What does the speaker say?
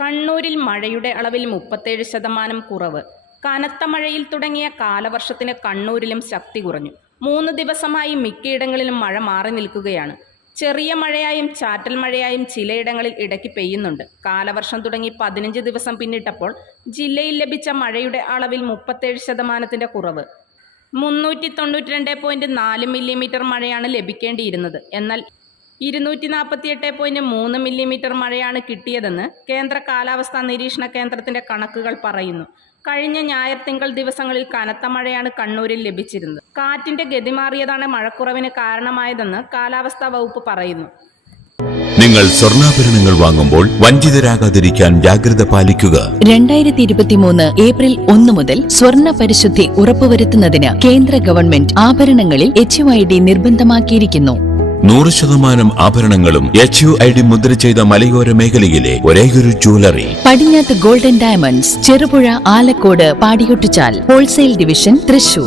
കണ്ണൂരിൽ മഴയുടെ അളവിൽ 37% കുറവ്. കനത്ത മഴയിൽ തുടങ്ങിയ കാലവർഷത്തിന് കണ്ണൂരിലും ശക്തി കുറഞ്ഞു. 3 ദിവസമായി മിക്കയിടങ്ങളിലും മഴ മാറി നിൽക്കുകയാണ്. ചെറിയ മഴയായും ചാറ്റൽ മഴയായും ചിലയിടങ്ങളിൽ ഇടയ്ക്ക് പെയ്യുന്നുണ്ട്. കാലവർഷം തുടങ്ങി 15 ദിവസം പിന്നിട്ടപ്പോൾ ജില്ലയിൽ ലഭിച്ച മഴയുടെ അളവിൽ 37% കുറവ്. 392.4 മില്ലിമീറ്റർ മഴയാണ് ലഭിക്കേണ്ടിയിരുന്നത്. എന്നാൽ 248.3 മില്ലിമീറ്റർ മഴയാണ് കിട്ടിയതെന്ന് കേന്ദ്ര കാലാവസ്ഥാ നിരീക്ഷണ കേന്ദ്രത്തിന്റെ കണക്കുകൾ പറയുന്നു. കഴിഞ്ഞ ഞായർ തിങ്കൾ ദിവസങ്ങളിൽ കനത്ത മഴയാണ് കണ്ണൂരിൽ ലഭിച്ചിരുന്നത്. കാറ്റിന്റെ ഗതി മാറിയതാണ് മഴക്കുറവിന് കാരണമായതെന്ന് കാലാവസ്ഥാ വകുപ്പ് പറയുന്നു. നിങ്ങൾ സ്വർണ്ണാഭരണങ്ങൾ വാങ്ങുമ്പോൾ വഞ്ചിതരാകാതിരിക്കാൻ ജാഗ്രത പാലിക്കുക. 2023 ഏപ്രിൽ 1 മുതൽ സ്വർണ്ണ പരിശുദ്ധി ഉറപ്പുവരുത്തുന്നതിന് കേന്ദ്ര ഗവൺമെന്റ് ആഭരണങ്ങളിൽ HUID നിർബന്ധമാക്കിയിരിക്കുന്നു. 100% ആഭരണങ്ങളും HUID മുദ്ര ചെയ്ത മലയോര മേഖലയിലെ ഒരേയൊരു ജ്വല്ലറി പടിഞ്ഞാത്ത് ഗോൾഡൻ ഡയമണ്ട്സ്, ചെറുപുഴ, ആലക്കോട്, പാടിയൊട്ടിച്ചാൽ ഹോൾസെയിൽ ഡിവിഷൻ, തൃശൂർ.